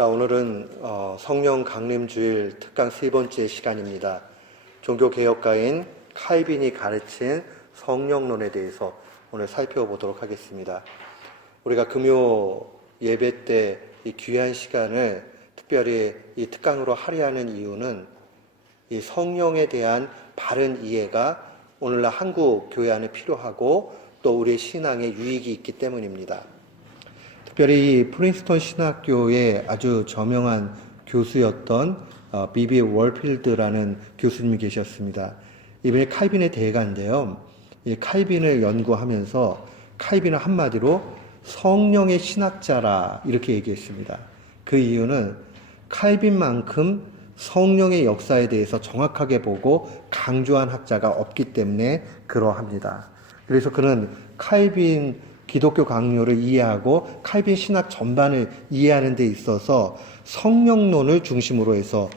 자, 오늘은 성령 강림주일 특강 세 번째 시간입니다. 종교개혁가인 칼빈이 가르친 성령론에 대해서 오늘 살펴보도록 하겠습니다. 우리가 금요 예배 때 이 귀한 시간을 특별히 이 특강으로 할애하는 이유는 이 성령에 대한 바른 이해가 오늘날 한국 교회 안에 필요하고 또 우리의 신앙에 유익이 있기 때문입니다. 특별히 프린스턴 신학교의 아주 저명한 교수였던 비비 월필드라는 교수님이 계셨습니다. 이분이 칼빈의 대가인데요. 이 칼빈을 연구하면서 칼빈은 한마디로 성령의 신학자라 이렇게 얘기했습니다. 그 이유는 칼빈만큼 성령의 역사에 대해서 정확하게 보고 강조한 학자가 없기 때문에 그러합니다. 그래서 그는 칼빈 기독교 강요를 이해하고 칼빈 신학 전반을 이해하는 데 있어서 성령론을 중심으로 해서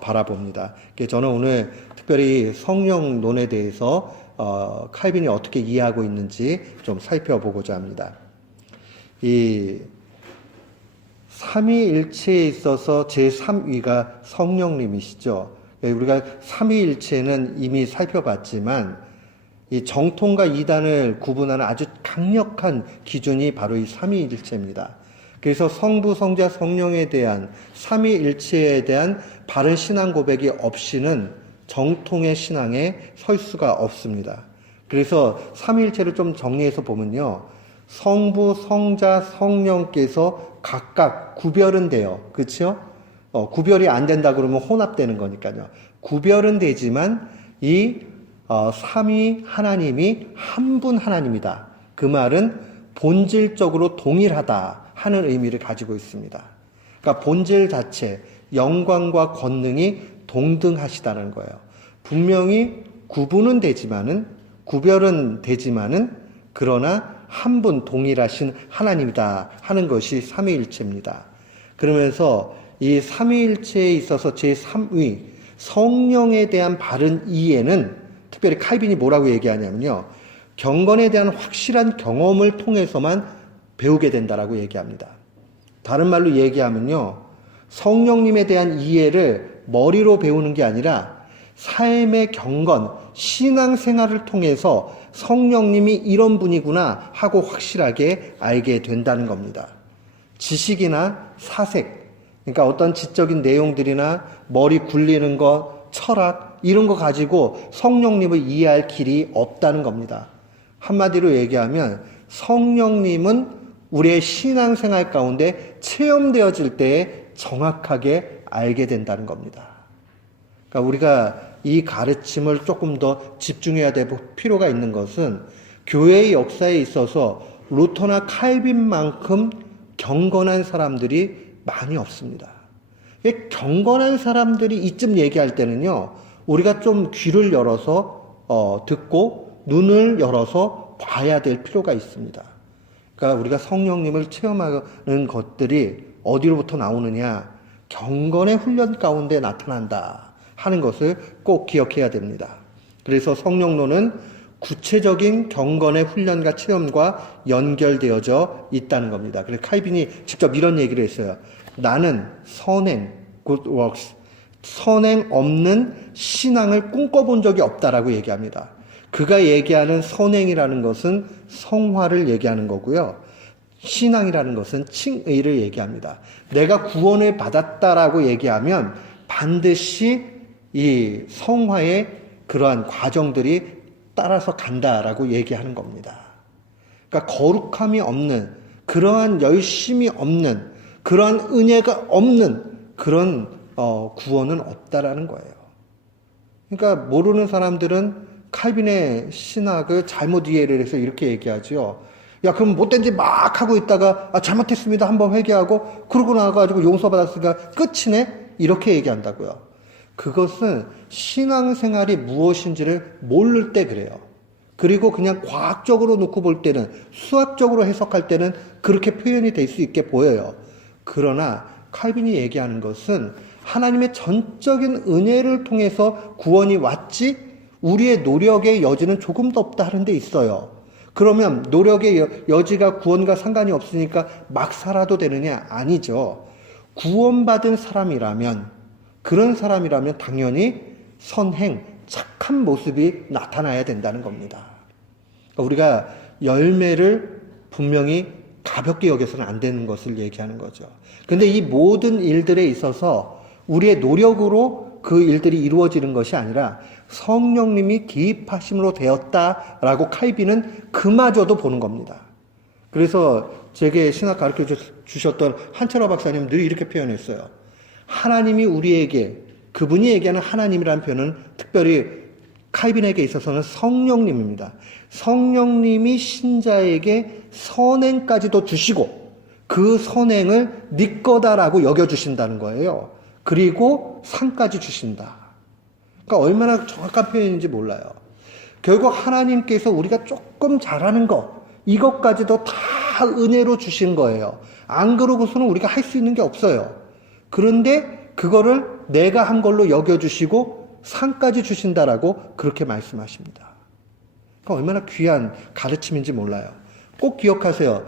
바라봅니다. 저는 오늘 특별히 성령론에 대해서 칼빈이 어떻게 이해하고 있는지 좀 살펴보고자 합니다. 이 삼위일체에 있어서 제3위가 성령님이시죠. 우리가 삼위일체는 이미 살펴봤지만 이 정통과 이단을 구분하는 아주 강력한 기준이 바로 이 삼위일체입니다. 그래서 성부, 성자, 성령에 대한 삼위일체에 대한 바른 신앙 고백이 없이는 정통의 신앙에 설 수가 없습니다. 그래서 삼위일체를 좀 정리해서 보면요. 성부, 성자, 성령께서 각각 구별은 돼요. 그렇죠? 구별이 안 된다 그러면 혼합되는 거니까요. 구별은 되지만 이 삼위 하나님이 한 분 하나님이다. 그 말은 본질적으로 동일하다 하는 의미를 가지고 있습니다. 그러니까 본질 자체, 영광과 권능이 동등하시다는 거예요. 분명히 구별은 되지만은 그러나 한 분 동일하신 하나님이다 하는 것이 삼위일체입니다. 그러면서 이 삼위일체에 있어서 제3위 성령에 대한 바른 이해는 특별히 칼빈이 뭐라고 얘기하냐면요. 경건에 대한 확실한 경험을 통해서만 배우게 된다라고 얘기합니다. 다른 말로 얘기하면요. 성령님에 대한 이해를 머리로 배우는 게 아니라 삶의 경건, 신앙생활을 통해서 성령님이 이런 분이구나 하고 확실하게 알게 된다는 겁니다. 지식이나 사색, 그러니까 어떤 지적인 내용들이나 머리 굴리는 것, 철학 이런 거 가지고 성령님을 이해할 길이 없다는 겁니다. 한마디로 얘기하면 성령님은 우리의 신앙생활 가운데 체험되어질 때에 정확하게 알게 된다는 겁니다. 그러니까 우리가 이 가르침을 조금 더 집중해야 될 필요가 있는 것은 교회의 역사에 있어서 루터나 칼빈만큼 경건한 사람들이 많이 없습니다. 경건한 사람들이 이쯤 얘기할 때는요, 우리가 좀 귀를 열어서 듣고 눈을 열어서 봐야 될 필요가 있습니다. 그러니까 우리가 성령님을 체험하는 것들이 어디로부터 나오느냐? 경건의 훈련 가운데 나타난다 하는 것을 꼭 기억해야 됩니다. 그래서 성령론은 구체적인 경건의 훈련과 체험과 연결되어져 있다는 겁니다. 그래서 칼빈이 직접 이런 얘기를 했어요. 나는 선행, good works, 선행 없는 신앙을 꿈꿔본 적이 없다라고 얘기합니다. 그가 얘기하는 선행이라는 것은 성화를 얘기하는 거고요. 신앙이라는 것은 칭의를 얘기합니다. 내가 구원을 받았다라고 얘기하면 반드시 이 성화의 그러한 과정들이 따라서 간다라고 얘기하는 겁니다. 그러니까 거룩함이 없는, 그러한 열심이 없는, 그러한 은혜가 없는 그런 구원은 없다라는 거예요. 그러니까 모르는 사람들은 칼빈의 신학을 잘못 이해를 해서 이렇게 얘기하죠. 야, 그럼 못된 짓 막 하고 있다가 잘못했습니다 한번 회개하고 그러고 나가지고 용서받았으니까 끝이네? 이렇게 얘기한다고요. 그것은 신앙생활이 무엇인지를 모를 때 그래요. 그리고 그냥 과학적으로 놓고 볼 때는, 수학적으로 해석할 때는 그렇게 표현이 될 수 있게 보여요. 그러나 칼빈이 얘기하는 것은 하나님의 전적인 은혜를 통해서 구원이 왔지 우리의 노력의 여지는 조금도 없다 하는 데 있어요. 그러면 노력의 여지가 구원과 상관이 없으니까 막 살아도 되느냐? 아니죠. 구원받은 사람이라면, 그런 사람이라면 당연히 선행, 착한 모습이 나타나야 된다는 겁니다. 우리가 열매를 분명히 가볍게 여겨서는 안 되는 것을 얘기하는 거죠. 근데 이 모든 일들에 있어서 우리의 노력으로 그 일들이 이루어지는 것이 아니라 성령님이 기입하심으로 되었다라고 칼빈은 그마저도 보는 겁니다. 그래서 제게 신학 가르쳐 주셨던 한철화 박사님 늘 이렇게 표현했어요. 하나님이 우리에게, 그분이 얘기하는 하나님이라는 표현은 특별히 칼빈에게 있어서는 성령님입니다. 성령님이 신자에게 선행까지도 주시고 그 선행을 네 거다라고 여겨주신다는 거예요. 그리고 상까지 주신다. 그러니까 얼마나 정확한 표현인지 몰라요. 결국 하나님께서 우리가 조금 잘하는 거, 이것까지도 다 은혜로 주신 거예요. 안 그러고서는 우리가 할 수 있는 게 없어요. 그런데 그거를 내가 한 걸로 여겨주시고 상까지 주신다라고 그렇게 말씀하십니다. 그러니까 얼마나 귀한 가르침인지 몰라요. 꼭 기억하세요.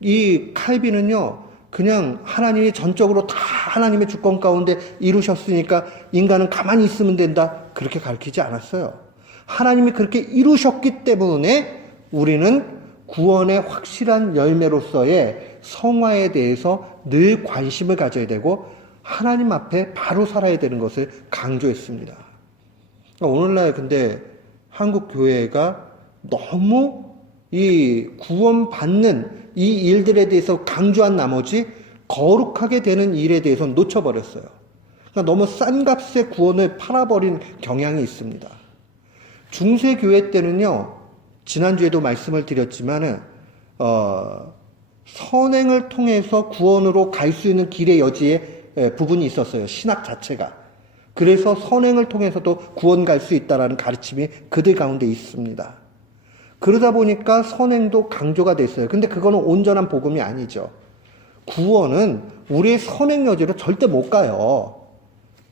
이 칼빈은요, 그냥 하나님이 전적으로 다 하나님의 주권 가운데 이루셨으니까 인간은 가만히 있으면 된다, 그렇게 가르치지 않았어요. 하나님이 그렇게 이루셨기 때문에 우리는 구원의 확실한 열매로서의 성화에 대해서 늘 관심을 가져야 되고 하나님 앞에 바로 살아야 되는 것을 강조했습니다. 오늘날 근데 한국 교회가 너무 이 구원받는 이 일들에 대해서 강조한 나머지 거룩하게 되는 일에 대해서 놓쳐버렸어요. 그러니까 너무 싼 값에 구원을 팔아버린 경향이 있습니다. 중세교회 때는요, 지난주에도 말씀을 드렸지만은, 선행을 통해서 구원으로 갈 수 있는 길의 여지에 부분이 있었어요. 신학 자체가. 그래서 선행을 통해서도 구원 갈 수 있다라는 가르침이 그들 가운데 있습니다. 그러다 보니까 선행도 강조가 됐어요. 근데 그거는 온전한 복음이 아니죠. 구원은 우리의 선행 여지로 절대 못 가요.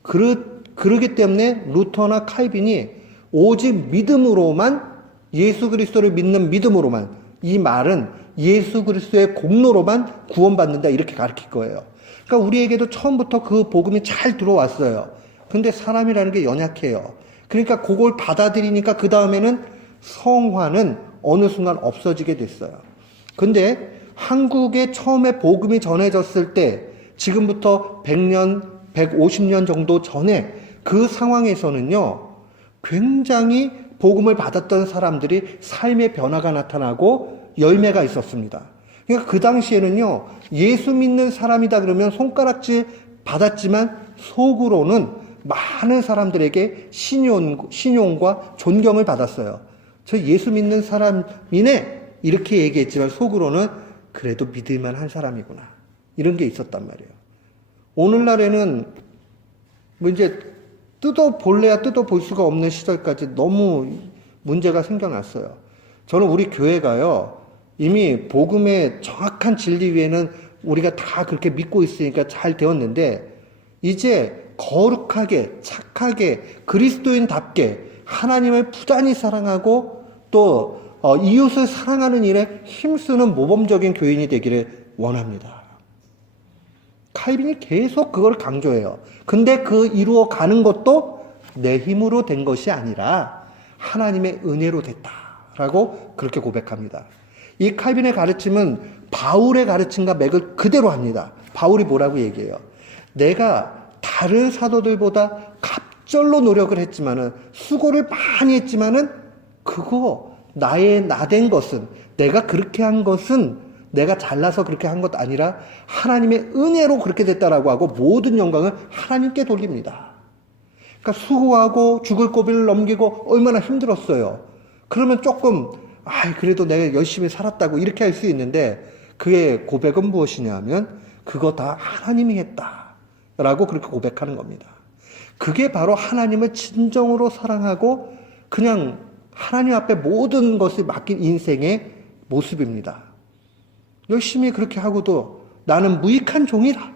그러기 때문에 루터나 칼빈이 오직 믿음으로만, 예수 그리스도를 믿는 믿음으로만, 이 말은 예수 그리스도의 공로로만 구원받는다, 이렇게 가르칠 거예요. 그러니까 우리에게도 처음부터 그 복음이 잘 들어왔어요. 근데 사람이라는 게 연약해요. 그러니까 그걸 받아들이니까 그 다음에는 성화는 어느 순간 없어지게 됐어요. 근데 한국에 처음에 복음이 전해졌을 때, 지금부터 100년, 150년 정도 전에 그 상황에서는요, 굉장히 복음을 받았던 사람들이 삶의 변화가 나타나고 열매가 있었습니다. 그러니까 그 당시에는요, 예수 믿는 사람이다 그러면 손가락질 받았지만 속으로는 많은 사람들에게 신용과 존경을 받았어요. 저 예수 믿는 사람이네, 이렇게 얘기했지만 속으로는 그래도 믿을만 한 사람이구나, 이런 게 있었단 말이에요. 오늘날에는 뭐 이제 뜯어볼래야 뜯어볼 수가 없는 시절까지 너무 문제가 생겨났어요. 저는 우리 교회가요, 이미 복음의 정확한 진리 위에는 우리가 다 그렇게 믿고 있으니까 잘 되었는데, 이제 거룩하게, 착하게, 그리스도인답게 하나님을 부단히 사랑하고 또 이웃을 사랑하는 일에 힘쓰는 모범적인 교인이 되기를 원합니다. 칼빈이 계속 그걸 강조해요. 근데 그 이루어가는 것도 내 힘으로 된 것이 아니라 하나님의 은혜로 됐다라고 그렇게 고백합니다. 이 칼빈의 가르침은 바울의 가르침과 맥을 그대로 합니다. 바울이 뭐라고 얘기해요? 내가 다른 사도들보다 갑절로 노력을 했지만은, 수고를 많이 했지만은, 그거 나의 나된 것은, 내가 그렇게 한 것은 내가 잘나서 그렇게 한 것 아니라 하나님의 은혜로 그렇게 됐다라고 하고 모든 영광을 하나님께 돌립니다. 그러니까 수고하고 죽을 고비를 넘기고 얼마나 힘들었어요. 그러면 조금 그래도 내가 열심히 살았다고 이렇게 할 수 있는데, 그의 고백은 무엇이냐 하면 그거 다 하나님이 했다라고 그렇게 고백하는 겁니다. 그게 바로 하나님을 진정으로 사랑하고 그냥 하나님 앞에 모든 것을 맡긴 인생의 모습입니다. 열심히 그렇게 하고도 나는 무익한 종이라,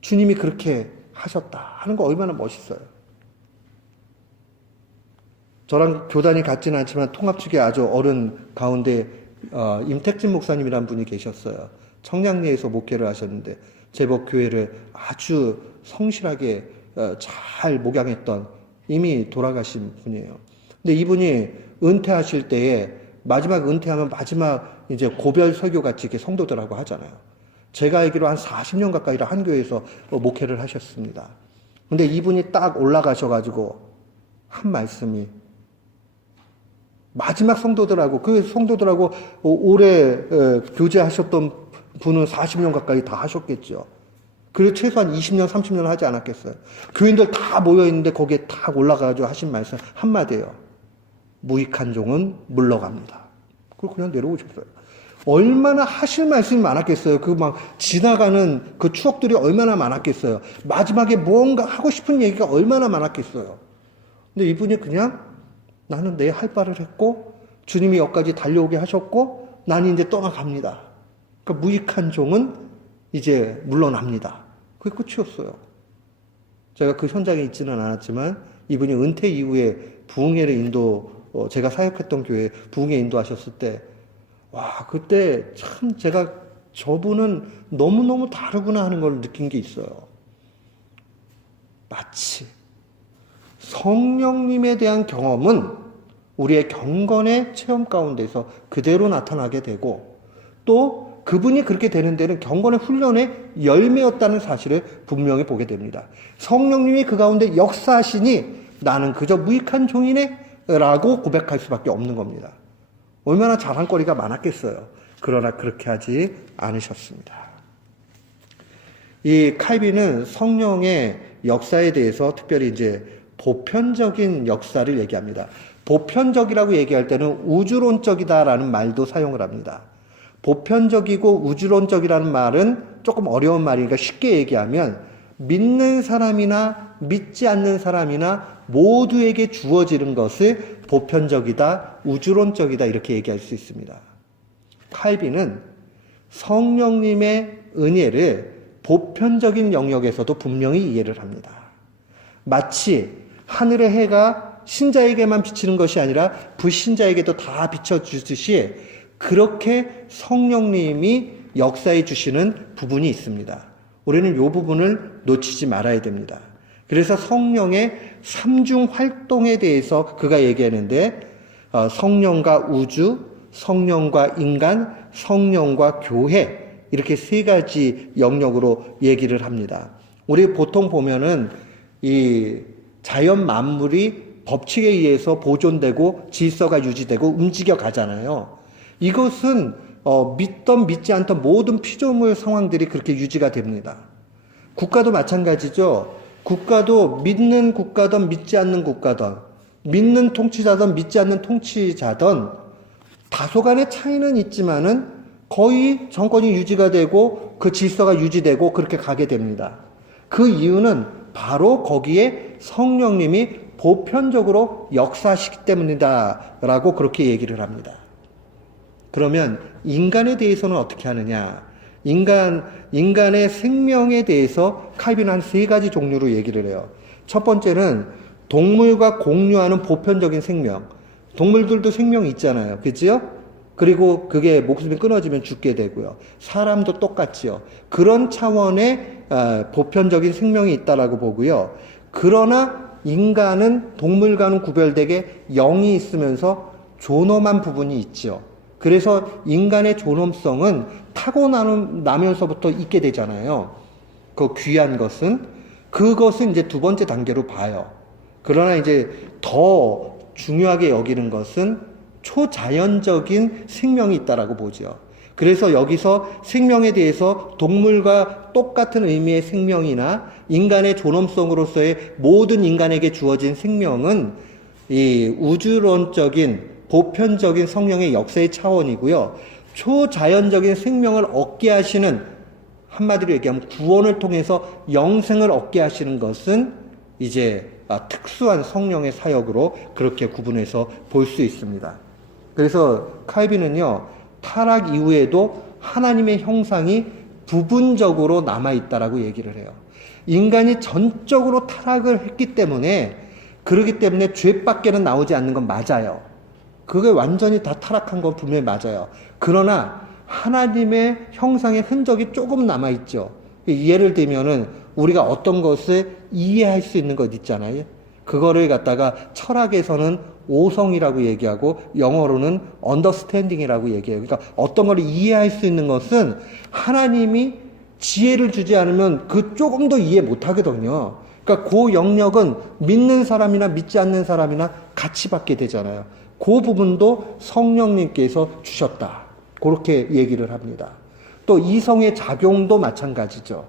주님이 그렇게 하셨다 하는 거 얼마나 멋있어요. 저랑 교단이 같지는 않지만 통합 측에 아주 어른 가운데 임택진 목사님이라는 분이 계셨어요. 청량리에서 목회를 하셨는데 제법 교회를 아주 성실하게 잘 목양했던 이미 돌아가신 분이에요. 근데 이분이 은퇴하실 때에 마지막 은퇴하면 마지막 이제 고별 설교 같이 이렇게 성도들하고 하잖아요. 제가 알기로 한 40년 가까이를 한 교회에서 목회를 하셨습니다. 근데 이분이 딱 올라가셔가지고 한 말씀이 마지막 성도들하고 그 성도들하고 오래 교제하셨던 분은 40년 가까이 다 하셨겠죠. 그리고 최소한 20년, 30년 하지 않았겠어요. 교인들 다 모여있는데 거기에 딱 올라가가지고 하신 말씀 한마디예요. 무익한 종은 물러갑니다. 그걸 그냥 내려오셨어요. 얼마나 하실 말씀이 많았겠어요. 그 막 지나가는 그 추억들이 얼마나 많았겠어요. 마지막에 무언가 하고 싶은 얘기가 얼마나 많았겠어요. 근데 이분이 그냥 나는 내 할 바를 했고 주님이 여기까지 달려오게 하셨고 나는 이제 떠나갑니다. 그러니까 무익한 종은 이제 물러납니다. 그게 끝이었어요. 제가 그 현장에 있지는 않았지만 이분이 은퇴 이후에 부흥회를 제가 사역했던 교회 부흥회 인도하셨을 때 와, 그때 참 제가 저분은 너무너무 다르구나 하는 걸 느낀 게 있어요. 마치 성령님에 대한 경험은 우리의 경건의 체험 가운데서 그대로 나타나게 되고 또 그분이 그렇게 되는 데는 경건의 훈련의 열매였다는 사실을 분명히 보게 됩니다. 성령님이 그 가운데 역사하시니 나는 그저 무익한 종이네 라고 고백할 수밖에 없는 겁니다. 얼마나 자랑거리가 많았겠어요. 그러나 그렇게 하지 않으셨습니다. 이 칼빈은 성령의 역사에 대해서 특별히 이제 보편적인 역사를 얘기합니다. 보편적이라고 얘기할 때는 우주론적이다라는 말도 사용을 합니다. 보편적이고 우주론적이라는 말은 조금 어려운 말이니까 쉽게 얘기하면 믿는 사람이나 믿지 않는 사람이나 모두에게 주어지는 것을 보편적이다, 우주론적이다 이렇게 얘기할 수 있습니다. 칼빈은 성령님의 은혜를 보편적인 영역에서도 분명히 이해를 합니다. 마치 하늘의 해가 신자에게만 비치는 것이 아니라 불신자에게도 다 비춰주듯이 그렇게 성령님이 역사해 주시는 부분이 있습니다. 우리는 이 부분을 놓치지 말아야 됩니다. 그래서 성령의 삼중 활동에 대해서 그가 얘기하는데 성령과 우주, 성령과 인간, 성령과 교회 이렇게 세 가지 영역으로 얘기를 합니다. 우리 보통 보면은 이 자연 만물이 법칙에 의해서 보존되고 질서가 유지되고 움직여 가잖아요. 이것은 믿던 믿지 않던 모든 피조물 상황들이 그렇게 유지가 됩니다. 국가도 마찬가지죠. 국가도 믿는 국가든 믿지 않는 국가든 믿는 통치자든 믿지 않는 통치자든 다소간의 차이는 있지만은 거의 정권이 유지가 되고 그 질서가 유지되고 그렇게 가게 됩니다. 그 이유는 바로 거기에 성령님이 보편적으로 역사하시기 때문이다 라고 그렇게 얘기를 합니다. 그러면 인간에 대해서는 어떻게 하느냐? 인간의 생명에 대해서 칼빈은 한 세 가지 종류로 얘기를 해요. 첫 번째는 동물과 공유하는 보편적인 생명. 동물들도 생명이 있잖아요. 그죠? 그리고 그게 목숨이 끊어지면 죽게 되고요. 사람도 똑같지요. 그런 차원의 보편적인 생명이 있다라고 보고요. 그러나 인간은 동물과는 구별되게 영이 있으면서 존엄한 부분이 있죠. 그래서 인간의 존엄성은 타고나면서부터 있게 되잖아요. 그 귀한 것은 그것은 이제 두 번째 단계로 봐요. 그러나 이제 더 중요하게 여기는 것은 초자연적인 생명이 있다라고 보죠. 그래서 여기서 생명에 대해서 동물과 똑같은 의미의 생명이나 인간의 존엄성으로서의 모든 인간에게 주어진 생명은 이 우주론적인 보편적인 성령의 역사의 차원이고요. 초자연적인 생명을 얻게 하시는, 한마디로 얘기하면 구원을 통해서 영생을 얻게 하시는 것은 이제 특수한 성령의 사역으로 그렇게 구분해서 볼 수 있습니다. 그래서 칼빈은요, 타락 이후에도 하나님의 형상이 부분적으로 남아있다라고 얘기를 해요. 인간이 전적으로 타락을 했기 때문에, 그러기 때문에 죄밖에는 나오지 않는 건 맞아요. 그게 완전히 다 타락한 건 분명히 맞아요. 그러나 하나님의 형상의 흔적이 조금 남아있죠. 예를 들면은 우리가 어떤 것을 이해할 수 있는 것 있잖아요. 그거를 갖다가 철학에서는 오성이라고 얘기하고 영어로는 understanding이라고 얘기해요. 그러니까 어떤 걸 이해할 수 있는 것은 하나님이 지혜를 주지 않으면 그 조금 더 이해 못 하거든요. 그러니까 그 영역은 믿는 사람이나 믿지 않는 사람이나 같이 받게 되잖아요. 그 부분도 성령님께서 주셨다. 그렇게 얘기를 합니다. 또 이성의 작용도 마찬가지죠.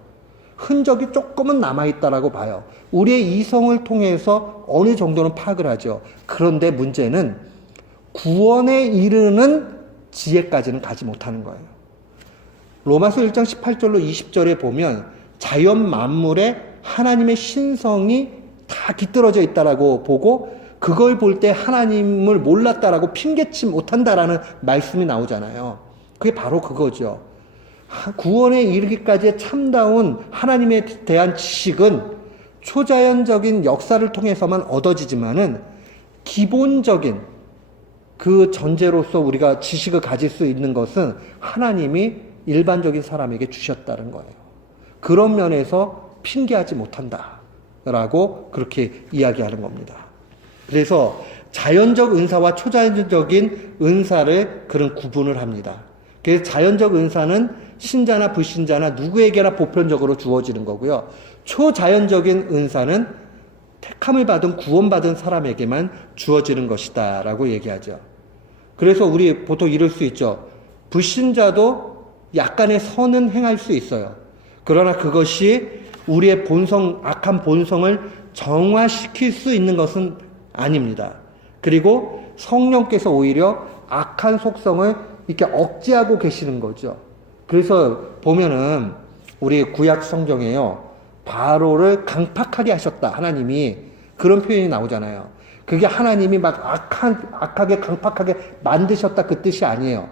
흔적이 조금은 남아있다라고 봐요. 우리의 이성을 통해서 어느 정도는 파악을 하죠. 그런데 문제는 구원에 이르는 지혜까지는 가지 못하는 거예요. 로마서 1장 18절로 20절에 보면 자연 만물에 하나님의 신성이 다 깃들어져 있다라고 보고 그걸 볼 때 하나님을 몰랐다라고 핑계치 못한다라는 말씀이 나오잖아요. 그게 바로 그거죠. 구원에 이르기까지의 참다운 하나님에 대한 지식은 초자연적인 역사를 통해서만 얻어지지만은 기본적인 그 전제로서 우리가 지식을 가질 수 있는 것은 하나님이 일반적인 사람에게 주셨다는 거예요. 그런 면에서 핑계하지 못한다라고 그렇게 이야기하는 겁니다. 그래서 자연적 은사와 초자연적인 은사를 그런 구분을 합니다. 그래서 자연적 은사는 신자나 불신자나 누구에게나 보편적으로 주어지는 거고요. 초자연적인 은사는 택함을 받은 구원받은 사람에게만 주어지는 것이다 라고 얘기하죠. 그래서 우리 보통 이럴 수 있죠. 불신자도 약간의 선은 행할 수 있어요. 그러나 그것이 우리의 본성, 악한 본성을 정화시킬 수 있는 것은 아닙니다. 그리고 성령께서 오히려 악한 속성을 이렇게 억제하고 계시는 거죠. 그래서 보면은 우리 구약 성경에요. 바로를 강팍하게 하셨다. 하나님이 그런 표현이 나오잖아요. 그게 하나님이 막 악하게 강팍하게 만드셨다 그 뜻이 아니에요.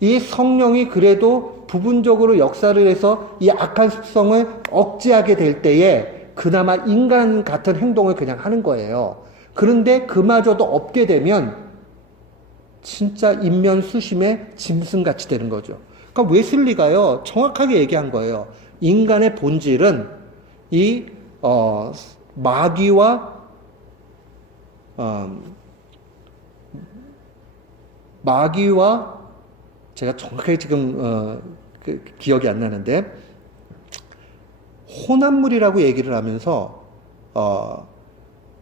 이 성령이 그래도 부분적으로 역사를 해서 이 악한 습성을 억제하게 될 때에 그나마 인간 같은 행동을 그냥 하는 거예요. 그런데 그마저도 없게 되면 진짜 인면수심의 짐승같이 되는 거죠. 그러니까 웨슬리가요 정확하게 얘기한 거예요. 인간의 본질은 이 마귀와 제가 정확하게 지금 기억이 안 나는데 혼합물이라고 얘기를 하면서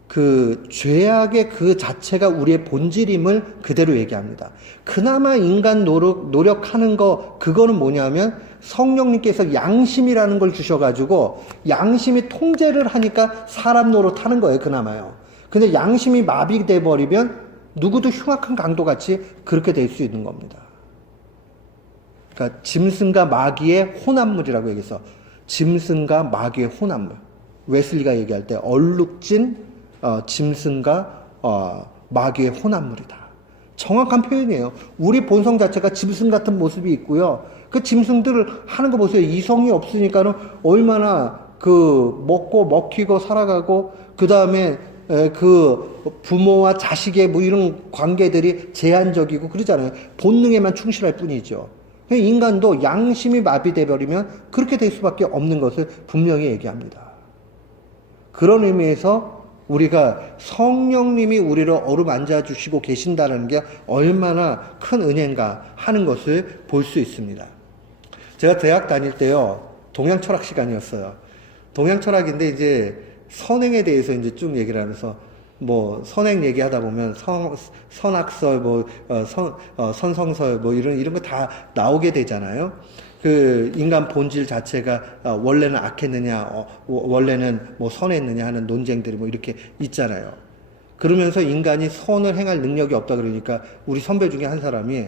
그 죄악의 그 자체가 우리의 본질임을 그대로 얘기합니다. 그나마 인간 노력하는 거 그거는 뭐냐면 성령님께서 양심이라는 걸 주셔가지고 양심이 통제를 하니까 사람 노릇하는 거예요. 그나마요. 근데 양심이 마비돼 버리면 누구도 흉악한 강도같이 그렇게 될 수 있는 겁니다. 그러니까 짐승과 마귀의 혼합물이라고 얘기해서 짐승과 마귀의 혼합물. 웨슬리가 얘기할 때 얼룩진 짐승과 마귀의 혼합물이다. 정확한 표현이에요. 우리 본성 자체가 짐승 같은 모습이 있고요. 그 짐승들을 하는 거 보세요. 이성이 없으니까는 얼마나 그 먹고 먹히고 살아가고 그 다음에 그 부모와 자식의 뭐 이런 관계들이 제한적이고 그러잖아요. 본능에만 충실할 뿐이죠. 인간도 양심이 마비돼 버리면 그렇게 될 수밖에 없는 것을 분명히 얘기합니다. 그런 의미에서 우리가 성령님이 우리를 어루만져 주시고 계신다는 게 얼마나 큰 은혜인가 하는 것을 볼 수 있습니다. 제가 대학 다닐 때요, 동양 철학 시간이었어요. 동양 철학인데 이제 선행에 대해서 이제 쭉 얘기를 하면서 뭐 선행 얘기하다 보면 선악설, 뭐 선성설, 뭐 이런 거 다 나오게 되잖아요. 그 인간 본질 자체가 원래는 악했느냐, 원래는 뭐 선했느냐 하는 논쟁들이 뭐 이렇게 있잖아요. 그러면서 인간이 선을 행할 능력이 없다 그러니까 우리 선배 중에 한 사람이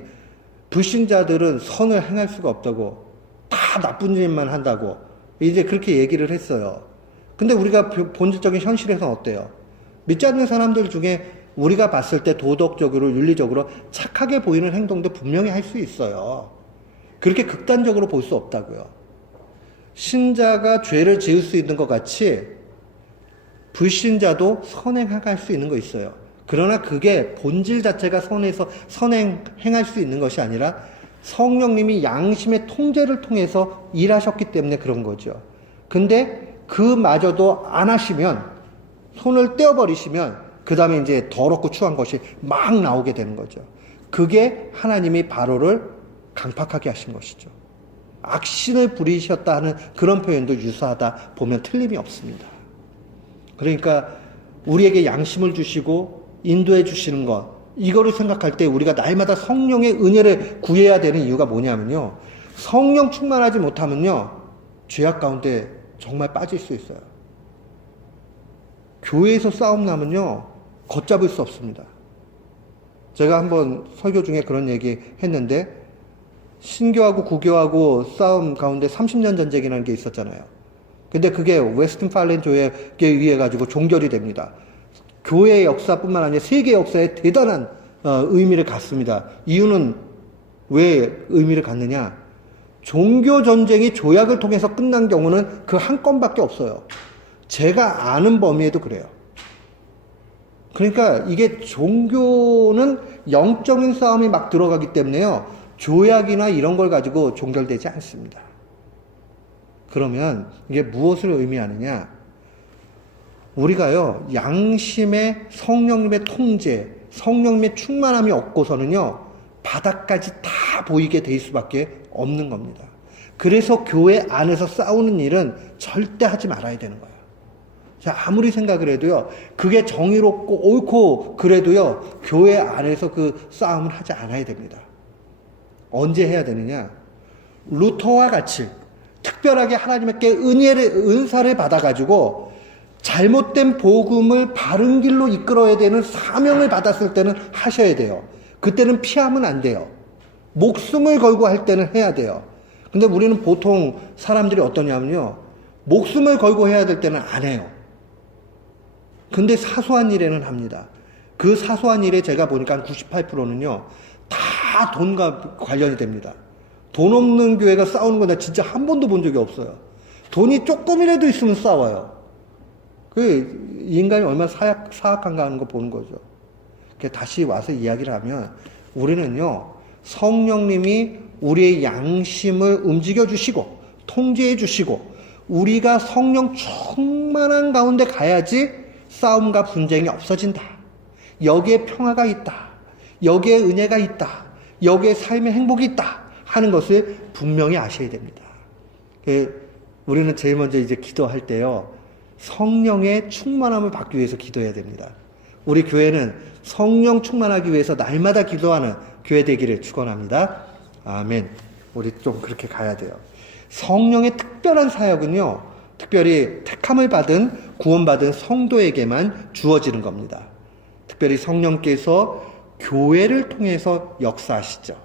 불신자들은 선을 행할 수가 없다고, 다 나쁜 일만 한다고 이제 그렇게 얘기를 했어요. 근데 우리가 본질적인 현실에서는 어때요? 믿지 않는 사람들 중에 우리가 봤을 때 도덕적으로 윤리적으로 착하게 보이는 행동도 분명히 할 수 있어요. 그렇게 극단적으로 볼 수 없다고요. 신자가 죄를 지을 수 있는 것 같이 불신자도 선행할 수 있는 거 있어요. 그러나 그게 본질 자체가 선행할 수 있는 것이 아니라 성령님이 양심의 통제를 통해서 일하셨기 때문에 그런 거죠. 근데 그마저도 안 하시면, 손을 떼어버리시면 그 다음에 이제 더럽고 추한 것이 막 나오게 되는 거죠. 그게 하나님이 바로를 강팍하게 하신 것이죠. 악신을 부리셨다 하는 그런 표현도 유사하다 보면 틀림이 없습니다. 그러니까 우리에게 양심을 주시고 인도해 주시는 것, 이거를 생각할 때 우리가 날마다 성령의 은혜를 구해야 되는 이유가 뭐냐면요, 성령 충만하지 못하면요 죄악 가운데 정말 빠질 수 있어요. 교회에서 싸움 나면요 걷잡을 수 없습니다. 제가 한번 설교 중에 그런 얘기 했는데, 신교하고 구교하고 싸움 가운데 30년 전쟁이라는 게 있었잖아요. 근데 그게 웨스턴팔렌 조약에 의해 가지고 종결이 됩니다. 교회의 역사뿐만 아니라 세계 역사에 대단한 의미를 갖습니다. 이유는 왜 의미를 갖느냐? 종교 전쟁이 조약을 통해서 끝난 경우는 그 한 건밖에 없어요. 제가 아는 범위에도 그래요. 그러니까 이게 종교는 영적인 싸움이 막 들어가기 때문에요, 조약이나 이런 걸 가지고 종결되지 않습니다. 그러면 이게 무엇을 의미하느냐? 우리가요, 양심의 성령님의 통제, 성령님의 충만함이 없고서는요, 바닥까지 다 보이게 될 수밖에 없는 겁니다. 그래서 교회 안에서 싸우는 일은 절대 하지 말아야 되는 거예요. 자, 아무리 생각을 해도요, 그게 정의롭고 옳고 그래도요, 교회 안에서 그 싸움을 하지 않아야 됩니다. 언제 해야 되느냐? 루터와 같이 특별하게 하나님께 은사를 받아가지고 잘못된 복음을 바른 길로 이끌어야 되는 사명을 받았을 때는 하셔야 돼요. 그때는 피하면 안 돼요. 목숨을 걸고 할 때는 해야 돼요. 근데 우리는 보통 사람들이 어떠냐면요, 목숨을 걸고 해야 될 때는 안 해요. 근데 사소한 일에는 합니다. 그 사소한 일에 제가 보니까 한 98%는요 다 돈과 관련이 됩니다. 돈 없는 교회가 싸우는 거 나 진짜 한 번도 본 적이 없어요. 돈이 조금이라도 있으면 싸워요. 그 인간이 얼마나 사악한가 하는 거 보는 거죠. 다시 와서 이야기를 하면, 우리는요 성령님이 우리의 양심을 움직여 주시고 통제해 주시고 우리가 성령 충만한 가운데 가야지 싸움과 분쟁이 없어진다. 여기에 평화가 있다. 여기에 은혜가 있다. 여기에 삶의 행복이 있다 하는 것을 분명히 아셔야 됩니다. 우리는 제일 먼저 이제 기도할 때요, 성령의 충만함을 받기 위해서 기도해야 됩니다. 우리 교회는 성령 충만하기 위해서 날마다 기도하는 교회 되기를 축원합니다. 아멘. 우리 좀 그렇게 가야 돼요. 성령의 특별한 사역은요, 특별히 택함을 받은 구원받은 성도에게만 주어지는 겁니다. 특별히 성령께서 교회를 통해서 역사하시죠.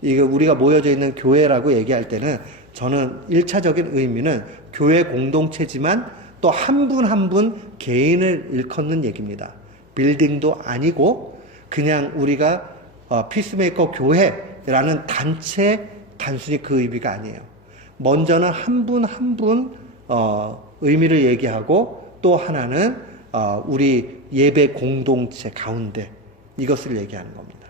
이거 우리가 모여져 있는 교회라고 얘기할 때는 저는 1차적인 의미는 교회 공동체지만 또 한 분 한 분 개인을 일컫는 얘기입니다. 빌딩도 아니고 그냥 우리가 피스메이커 교회라는 단체, 단순히 그 의미가 아니에요. 먼저는 한 분 한 분 의미를 얘기하고, 또 하나는 우리 예배 공동체 가운데 이것을 얘기하는 겁니다.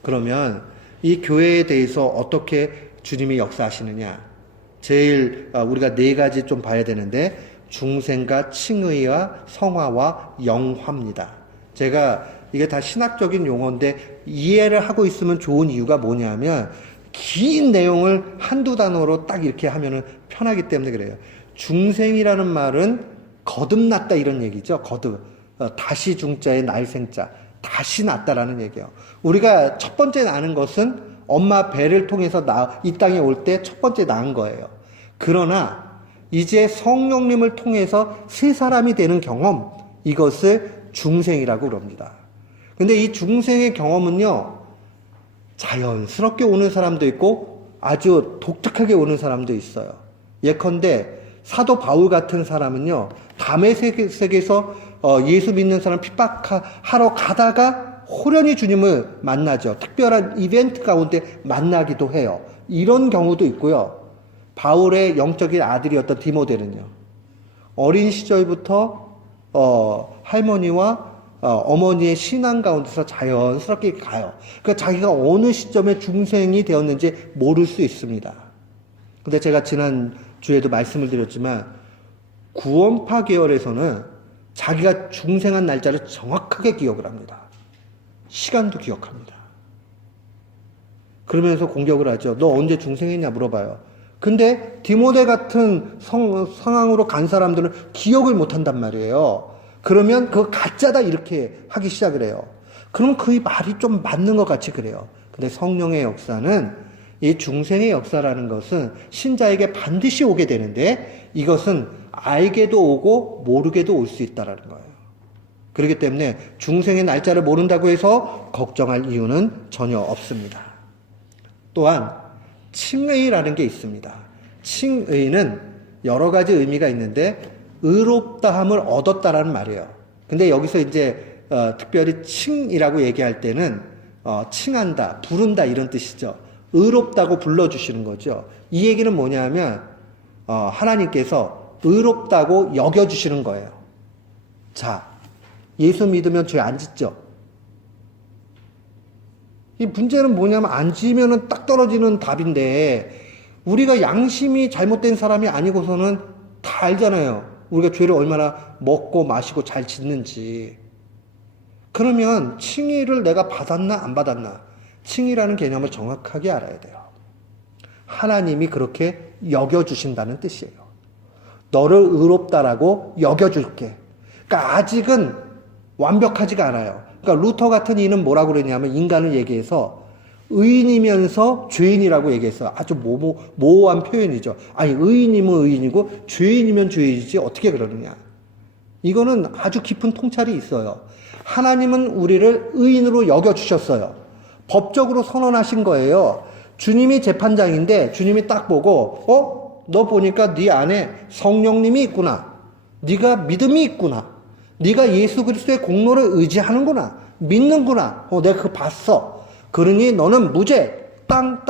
그러면 이 교회에 대해서 어떻게 주님이 역사하시느냐? 제일 우리가 네 가지 좀 봐야 되는데, 중생과 칭의와 성화와 영화입니다. 제가 이게 다 신학적인 용어인데 이해를 하고 있으면 좋은 이유가 뭐냐면, 긴 내용을 한두 단어로 딱 이렇게 하면은 편하기 때문에 그래요. 중생이라는 말은 거듭났다 이런 얘기죠. 다시 중자에 날생자, 다시 났다라는 얘기예요. 우리가 첫 번째 나는 것은 엄마 배를 통해서 이 땅에 올 때 첫 번째 낳은 거예요. 그러나 이제 성령님을 통해서 새 사람이 되는 경험, 이것을 중생이라고 그럽니다. 근데 이 중생의 경험은요, 자연스럽게 오는 사람도 있고 아주 독특하게 오는 사람도 있어요. 예컨대 사도 바울 같은 사람은요, 다메섹에서 예수 믿는 사람 핍박하러 가다가 호련히 주님을 만나죠. 특별한 이벤트 가운데 만나기도 해요. 이런 경우도 있고요. 바울의 영적인 아들이었던 디모데는요, 어린 시절부터 할머니와 어머니의 신앙 가운데서 자연스럽게 가요. 그러니까 자기가 어느 시점에 중생이 되었는지 모를 수 있습니다. 근데 제가 지난 주에도 말씀을 드렸지만 구원파 계열에서는 자기가 중생한 날짜를 정확하게 기억을 합니다. 시간도 기억합니다. 그러면서 공격을 하죠. 너 언제 중생했냐 물어봐요. 근데 디모데 같은 상황으로 간 사람들은 기억을 못한단 말이에요. 그러면 그거 가짜다 이렇게 하기 시작을 해요. 그럼 그 말이 좀 맞는 것 같이 그래요. 근데 성령의 역사는 이 중생의 역사라는 것은 신자에게 반드시 오게 되는데 이것은 알게도 오고 모르게도 올 수 있다라는 거예요. 그렇기 때문에 중생의 날짜를 모른다고 해서 걱정할 이유는 전혀 없습니다. 또한 칭의라는 게 있습니다. 칭의는 여러 가지 의미가 있는데 의롭다함을 얻었다라는 말이에요. 근데 여기서 이제 특별히 칭이라고 얘기할 때는 칭한다, 부른다 이런 뜻이죠. 의롭다고 불러주시는 거죠. 이 얘기는 뭐냐면 하나님께서 의롭다고 여겨주시는 거예요. 자, 예수 믿으면 죄 안 짓죠? 이 문제는 뭐냐면 안 지으면 딱 떨어지는 답인데 우리가 양심이 잘못된 사람이 아니고서는 다 알잖아요. 우리가 죄를 얼마나 먹고 마시고 잘 짓는지. 그러면 칭의를 내가 받았나 안 받았나? 칭의라는 개념을 정확하게 알아야 돼요. 하나님이 그렇게 여겨주신다는 뜻이에요. 너를 의롭다라고 여겨줄게. 그러니까 아직은 완벽하지가 않아요. 그러니까 루터 같은 이는 뭐라고 그러냐면 인간을 얘기해서 의인이면서 죄인이라고 얘기했어요. 아주 모호한 표현이죠. 아니 의인이면 의인이고 죄인이면 죄인이지 어떻게 그러느냐. 이거는 아주 깊은 통찰이 있어요. 하나님은 우리를 의인으로 여겨주셨어요. 법적으로 선언하신 거예요. 주님이 재판장인데 주님이 딱 보고 너 보니까 네 안에 성령님이 있구나. 네가 믿음이 있구나. 네가 예수 그리스도의 공로를 의지하는구나. 믿는구나. 내가 그거 봤어. 그러니 너는 무죄. 땅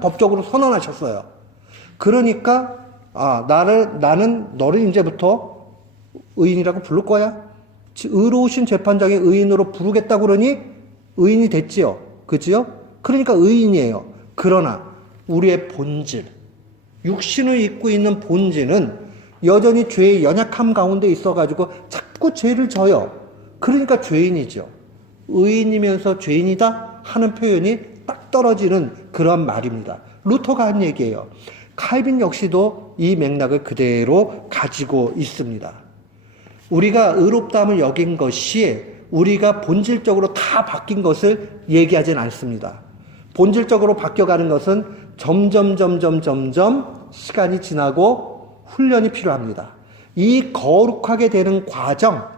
법적으로 선언하셨어요. 그러니까 나는 너를 이제부터 의인이라고 부를 거야. 의로우신 재판장이 의인으로 부르겠다고 그러니 의인이 됐지요. 그지요? 그러니까 의인이에요. 그러나 우리의 본질, 육신을 입고 있는 본질은 여전히 죄의 연약함 가운데 있어가지고 자꾸 죄를 져요. 그러니까 죄인이죠. 의인이면서 죄인이다 하는 표현이 딱 떨어지는 그런 말입니다. 루터가 한 얘기예요. 칼빈 역시도 이 맥락을 그대로 가지고 있습니다. 우리가 의롭다함을 여긴 것이 우리가 본질적으로 다 바뀐 것을 얘기하진 않습니다. 본질적으로 바뀌어가는 것은 점점 시간이 지나고 훈련이 필요합니다. 이 거룩하게 되는 과정,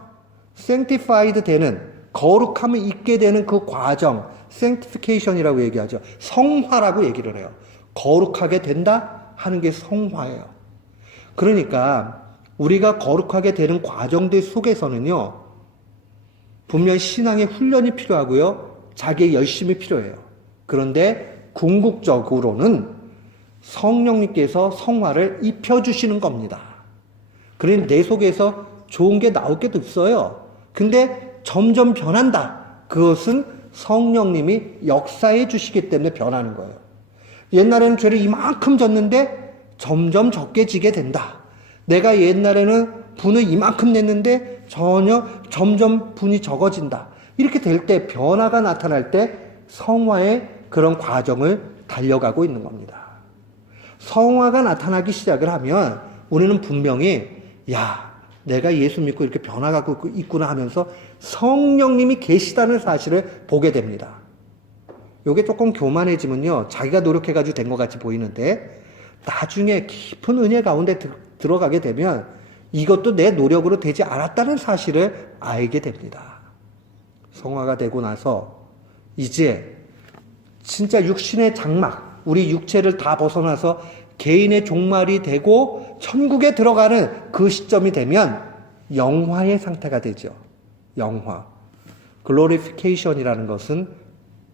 sanctified 되는, 거룩함을 잊게 되는 그 과정, sanctification이라고 얘기하죠. 성화라고 얘기를 해요. 거룩하게 된다 하는 게 성화예요. 그러니까 우리가 거룩하게 되는 과정들 속에서는요, 분명 신앙의 훈련이 필요하고요, 자기의 열심이 필요해요. 그런데 궁극적으로는 성령님께서 성화를 입혀주시는 겁니다. 그러니 내 속에서 좋은 게 나올 게 없어요. 근데 점점 변한다. 그것은 성령님이 역사해 주시기 때문에 변하는 거예요. 옛날에는 죄를 이만큼 졌는데 점점 적게 지게 된다. 내가 옛날에는 분을 이만큼 냈는데 점점 분이 적어진다. 이렇게 될 때, 변화가 나타날 때 성화의 그런 과정을 달려가고 있는 겁니다. 성화가 나타나기 시작을 하면 우리는 분명히 내가 예수 믿고 이렇게 변화가고 있구나 하면서 성령님이 계시다는 사실을 보게 됩니다. 이게 조금 교만해지면요, 자기가 노력해가지고 된 것 같이 보이는데 나중에 깊은 은혜 가운데 들어가게 되면 이것도 내 노력으로 되지 않았다는 사실을 알게 됩니다. 성화가 되고 나서 이제 진짜 육신의 장막, 우리 육체를 다 벗어나서 개인의 종말이 되고 천국에 들어가는 그 시점이 되면 영화의 상태가 되죠. 영화. 글로리피케이션이라는 것은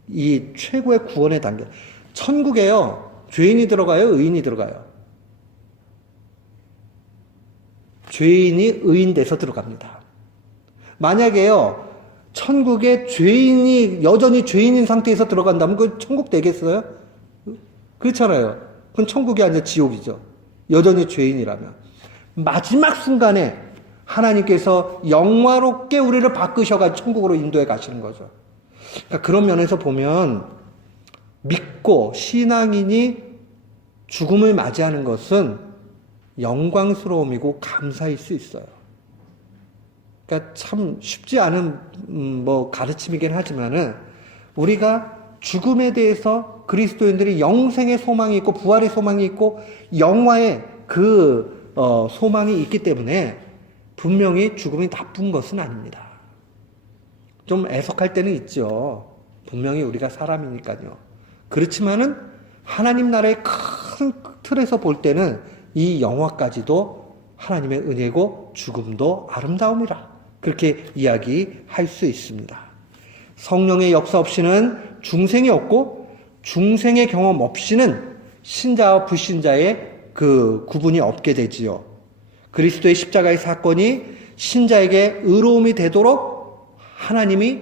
이 최고의 구원의 단계. 천국에요, 죄인이 들어가요, 의인이 들어가요? 죄인이 의인 돼서 들어갑니다. 만약에요, 천국에 죄인이 여전히 죄인인 상태에서 들어간다면 그 천국 되겠어요? 그렇잖아요. 그건 천국이 아니라 지옥이죠. 여전히 죄인이라면. 마지막 순간에 하나님께서 영화롭게 우리를 바꾸셔가 천국으로 인도해 가시는 거죠. 그러니까 그런 면에서 보면 믿고 신앙인이 죽음을 맞이하는 것은 영광스러움이고 감사일 수 있어요. 그러니까 참 쉽지 않은 가르침이긴 하지만은 우리가 죽음에 대해서 그리스도인들이 영생의 소망이 있고 부활의 소망이 있고 영화의 소망이 있기 때문에 분명히 죽음이 나쁜 것은 아닙니다. 좀 애석할 때는 있죠. 분명히 우리가 사람이니까요. 그렇지만은 하나님 나라의 큰 틀에서 볼 때는 이 영화까지도 하나님의 은혜고 죽음도 아름다움이라 그렇게 이야기할 수 있습니다. 성령의 역사 없이는 중생이 없고 중생의 경험 없이는 신자와 불신자의 그 구분이 없게 되지요. 그리스도의 십자가의 사건이 신자에게 의로움이 되도록 하나님이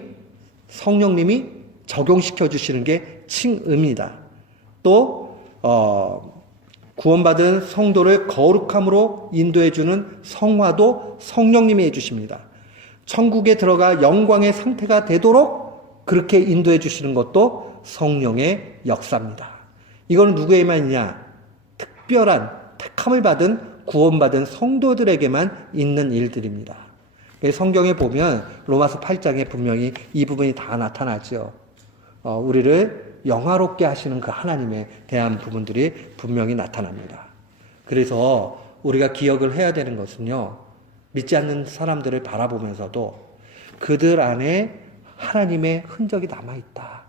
성령님이 적용시켜 주시는 게 칭의입니다. 또 구원받은 성도를 거룩함으로 인도해 주는 성화도 성령님이 해 주십니다. 천국에 들어가 영광의 상태가 되도록 그렇게 인도해 주시는 것도 성령의 역사입니다. 이건 누구에만 있냐? 특별한 택함을 받은 구원받은 성도들에게만 있는 일들입니다. 성경에 보면 로마서 8장에 분명히 이 부분이 다 나타나죠. 우리를 영화롭게 하시는 그 하나님에 대한 부분들이 분명히 나타납니다. 그래서 우리가 기억을 해야 되는 것은요, 믿지 않는 사람들을 바라보면서도 그들 안에 하나님의 흔적이 남아있다.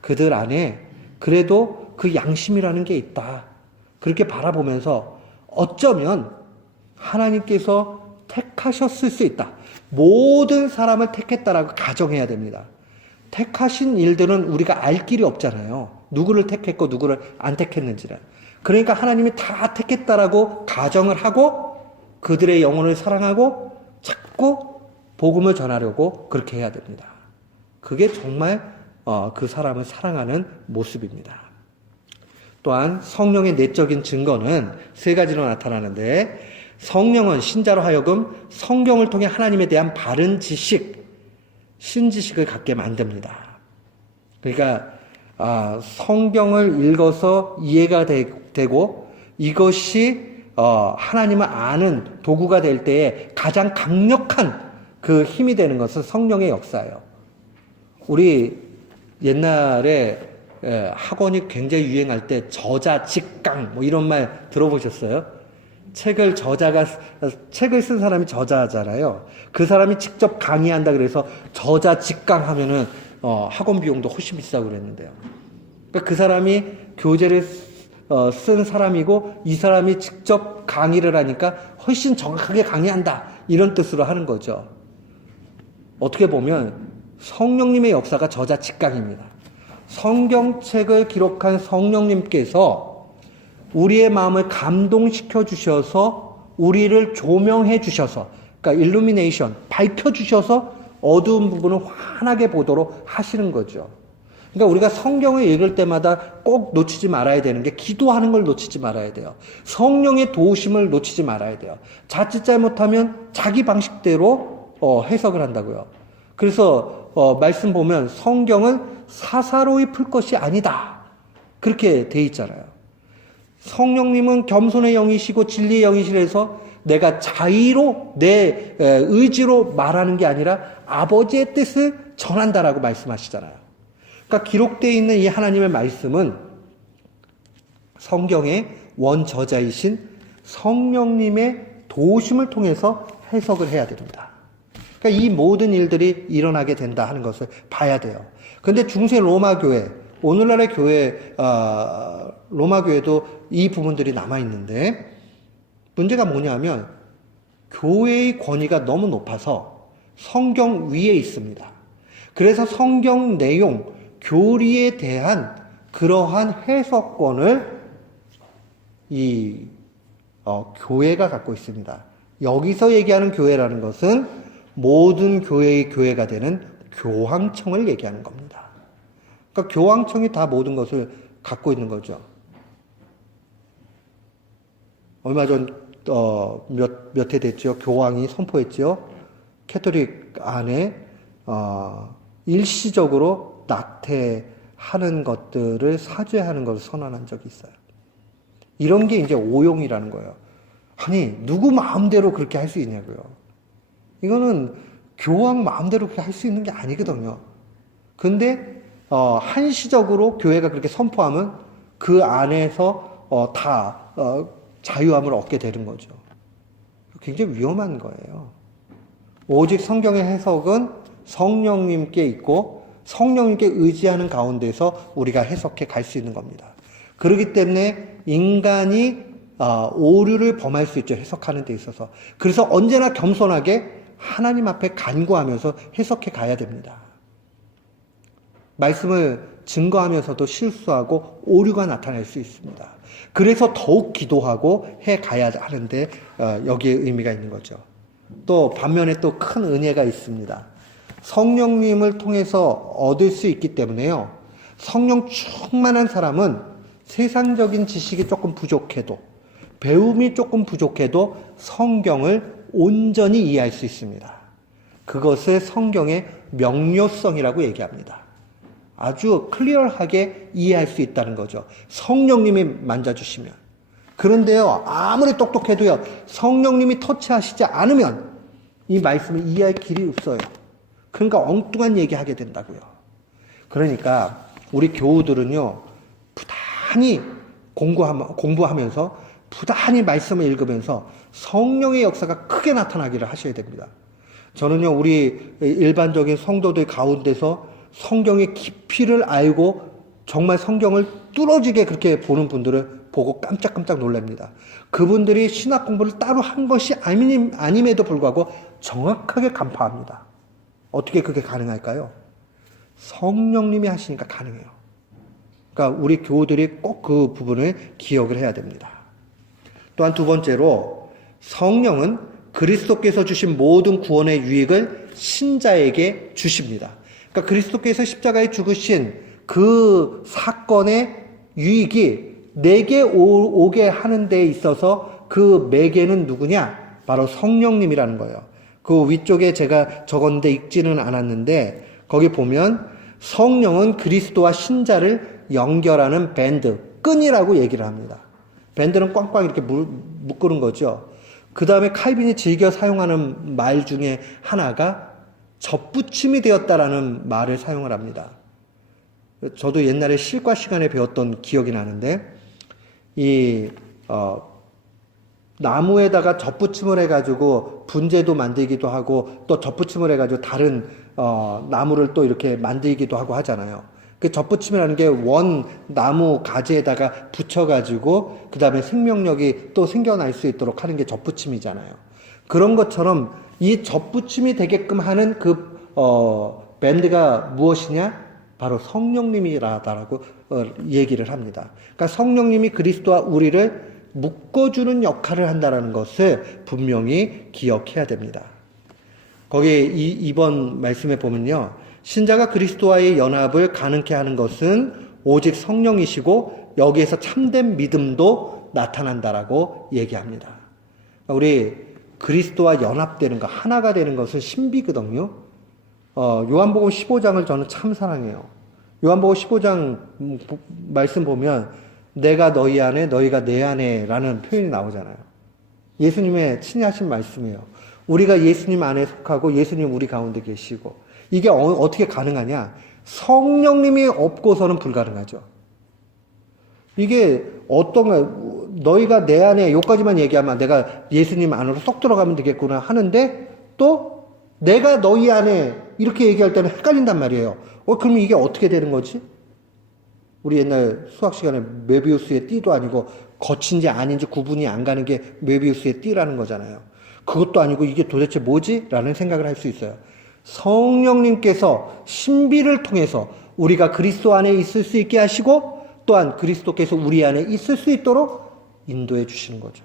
그들 안에 그래도 그 양심이라는 게 있다. 그렇게 바라보면서 어쩌면 하나님께서 택하셨을 수 있다. 모든 사람을 택했다라고 가정해야 됩니다. 택하신 일들은 우리가 알 길이 없잖아요. 누구를 택했고 누구를 안 택했는지를. 그러니까 하나님이 다 택했다라고 가정을 하고 그들의 영혼을 사랑하고 자꾸 복음을 전하려고 그렇게 해야 됩니다. 그게 정말 그 사람을 사랑하는 모습입니다. 또한 성령의 내적인 증거는 세 가지로 나타나는데 성령은 신자로 하여금 성경을 통해 하나님에 대한 바른 지식, 신지식을 갖게 만듭니다. 그러니까 성경을 읽어서 이해가 되고 이것이 하나님을 아는 도구가 될 때에 가장 강력한 그 힘이 되는 것은 성령의 역사예요. 우리 옛날에 학원이 굉장히 유행할 때 저자 직강 이런 말 들어보셨어요? 책을 쓴 사람이 저자잖아요. 그 사람이 직접 강의한다 그래서 저자 직강 하면은 학원 비용도 훨씬 비싸고 그랬는데요. 그러니까 그 사람이 교재를 쓴 사람이고 이 사람이 직접 강의를 하니까 훨씬 정확하게 강의한다 이런 뜻으로 하는 거죠. 어떻게 보면 성령님의 역사가 저자 직강입니다. 성경책을 기록한 성령님께서 우리의 마음을 감동시켜 주셔서 우리를 조명해 주셔서 그러니까 일루미네이션 밝혀 주셔서 어두운 부분을 환하게 보도록 하시는 거죠. 그러니까 우리가 성경을 읽을 때마다 꼭 놓치지 말아야 되는 게 기도하는 걸 놓치지 말아야 돼요. 성령의 도우심을 놓치지 말아야 돼요. 자칫 잘못하면 자기 방식대로 해석을 한다고요. 그래서 말씀 보면 성경을 사사로이 풀 것이 아니다. 그렇게 돼 있잖아요. 성령님은 겸손의 영이시고 진리의 영이시라서 내가 자의로 내 의지로 말하는 게 아니라 아버지의 뜻을 전한다라고 말씀하시잖아요. 그러니까 기록되어 있는 이 하나님의 말씀은 성경의 원저자이신 성령님의 도우심을 통해서 해석을 해야 됩니다. 그러니까 이 모든 일들이 일어나게 된다 하는 것을 봐야 돼요. 그런데 중세 로마 교회, 오늘날의 교회, 로마 교회도 이 부분들이 남아있는데 문제가 뭐냐면 교회의 권위가 너무 높아서 성경 위에 있습니다. 그래서 성경 내용, 교리에 대한 그러한 해석권을 교회가 갖고 있습니다. 여기서 얘기하는 교회라는 것은 모든 교회의 교회가 되는 교황청을 얘기하는 겁니다. 그러니까 교황청이 다 모든 것을 갖고 있는 거죠. 얼마 전 몇 해 됐죠. 교황이 선포했죠. 캐톨릭 안에 일시적으로 낙태하는 것들을 사죄하는 것을 선언한 적이 있어요. 이런 게 이제 오용이라는 거예요. 아니, 누구 마음대로 그렇게 할 수 있냐고요. 이거는 교황 마음대로 그렇게 할 수 있는 게 아니거든요. 근데 한시적으로 교회가 그렇게 선포하면 그 안에서 다 자유함을 얻게 되는 거죠. 굉장히 위험한 거예요. 오직 성경의 해석은 성령님께 있고 성령님께 의지하는 가운데서 우리가 해석해 갈 수 있는 겁니다. 그렇기 때문에 인간이 오류를 범할 수 있죠. 해석하는 데 있어서. 그래서 언제나 겸손하게 하나님 앞에 간구하면서 해석해 가야 됩니다. 말씀을 증거하면서도 실수하고 오류가 나타날 수 있습니다. 그래서 더욱 기도하고 해 가야 하는데 여기에 의미가 있는 거죠. 또 반면에 또 큰 은혜가 있습니다. 성령님을 통해서 얻을 수 있기 때문에요. 성령 충만한 사람은 세상적인 지식이 조금 부족해도, 배움이 조금 부족해도 성경을 온전히 이해할 수 있습니다. 그것을 성경의 명료성이라고 얘기합니다. 아주 클리어하게 이해할 수 있다는 거죠. 성령님이 만져주시면. 그런데요, 아무리 똑똑해도요, 성령님이 터치하시지 않으면 이 말씀을 이해할 길이 없어요. 그러니까 엉뚱한 얘기하게 된다고요. 그러니까 우리 교우들은요, 부단히 공부하면서 부단히 말씀을 읽으면서 성령의 역사가 크게 나타나기를 하셔야 됩니다. 저는요, 우리 일반적인 성도들 가운데서 성경의 깊이를 알고 정말 성경을 뚫어지게 그렇게 보는 분들을 보고 깜짝깜짝 놀랍니다. 그분들이 신학 공부를 따로 한 것이 아님에도 불구하고 정확하게 간파합니다. 어떻게 그게 가능할까요? 성령님이 하시니까 가능해요. 그러니까 우리 교우들이 꼭 그 부분을 기억을 해야 됩니다. 또한 두 번째로 성령은 그리스도께서 주신 모든 구원의 유익을 신자에게 주십니다. 그러니까 그리스도께서 십자가에 죽으신 그 사건의 유익이 내게 오게 하는 데 있어서 그 매개는 누구냐? 바로 성령님이라는 거예요. 그 위쪽에 제가 적었는데 읽지는 않았는데 거기 보면 성령은 그리스도와 신자를 연결하는 밴드, 끈이라고 얘기를 합니다. 밴드는 꽝꽝 이렇게 묶는 거죠. 그 다음에 칼빈이 즐겨 사용하는 말 중에 하나가 접붙임이 되었다라는 말을 사용을 합니다. 저도 옛날에 실과 시간에 배웠던 기억이 나는데 나무에다가 접붙임을 해가지고 분재도 만들기도 하고 또 접붙임을 해가지고 다른 나무를 또 이렇게 만들기도 하고 하잖아요. 그 접붙임이라는 게 원 나무 가지에다가 붙여가지고 그 다음에 생명력이 또 생겨날 수 있도록 하는 게 접붙임이잖아요. 그런 것처럼 이 접붙임이 되게끔 하는 그 밴드가 무엇이냐? 바로 성령님이라고 얘기를 합니다. 그러니까 성령님이 그리스도와 우리를 묶어주는 역할을 한다는 것을 분명히 기억해야 됩니다. 거기 2번 말씀에 보면요. 신자가 그리스도와의 연합을 가능케 하는 것은 오직 성령이시고 여기에서 참된 믿음도 나타난다라고 얘기합니다. 우리 그리스도와 연합되는 것, 하나가 되는 것은 신비거든요. 요한복음 15장을 저는 참 사랑해요. 요한복음 15장 말씀 보면 내가 너희 안에 너희가 내 안에 라는 표현이 나오잖아요. 예수님의 친히 하신 말씀이에요. 우리가 예수님 안에 속하고 예수님 우리 가운데 계시고 이게 어떻게 가능하냐? 성령님이 없고서는 불가능하죠. 이게 너희가 내 안에 여기까지만 얘기하면 내가 예수님 안으로 쏙 들어가면 되겠구나 하는데 또 내가 너희 안에 이렇게 얘기할 때는 헷갈린단 말이에요. 그럼 이게 어떻게 되는 거지? 우리 옛날 수학 시간에 메비우스의 띠도 아니고 거친지 아닌지 구분이 안 가는 게 메비우스의 띠라는 거잖아요. 그것도 아니고 이게 도대체 뭐지? 라는 생각을 할 수 있어요. 성령님께서 신비를 통해서 우리가 그리스도 안에 있을 수 있게 하시고 또한 그리스도께서 우리 안에 있을 수 있도록 인도해 주시는 거죠.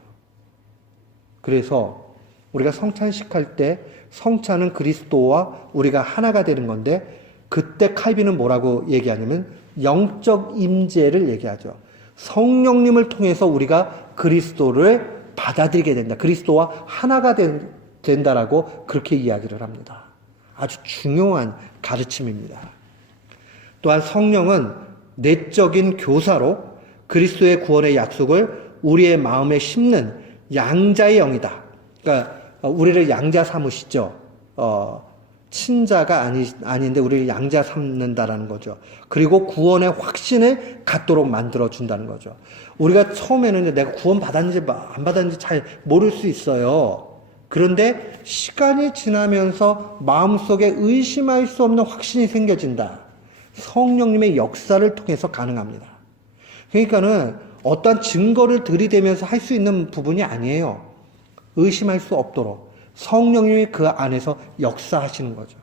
그래서 우리가 성찬식 할 때 성찬은 그리스도와 우리가 하나가 되는 건데, 그때 칼빈은 뭐라고 얘기하냐면 영적 임재를 얘기하죠. 성령님을 통해서 우리가 그리스도를 받아들이게 된다. 그리스도와 하나가 된다라고 그렇게 이야기를 합니다. 아주 중요한 가르침입니다. 또한 성령은 내적인 교사로 그리스도의 구원의 약속을 우리의 마음에 심는 양자의 영이다. 그러니까 우리를 양자 삼으시죠. 친자가 아닌데 우리를 양자 삼는다라는 거죠. 그리고 구원의 확신을 갖도록 만들어준다는 거죠. 우리가 처음에는 내가 구원 받았는지 안 받았는지 잘 모를 수 있어요. 그런데 시간이 지나면서 마음속에 의심할 수 없는 확신이 생겨진다. 성령님의 역사를 통해서 가능합니다. 그러니까는 어떤 증거를 들이대면서 할 수 있는 부분이 아니에요. 의심할 수 없도록 성령님이 그 안에서 역사하시는 거죠.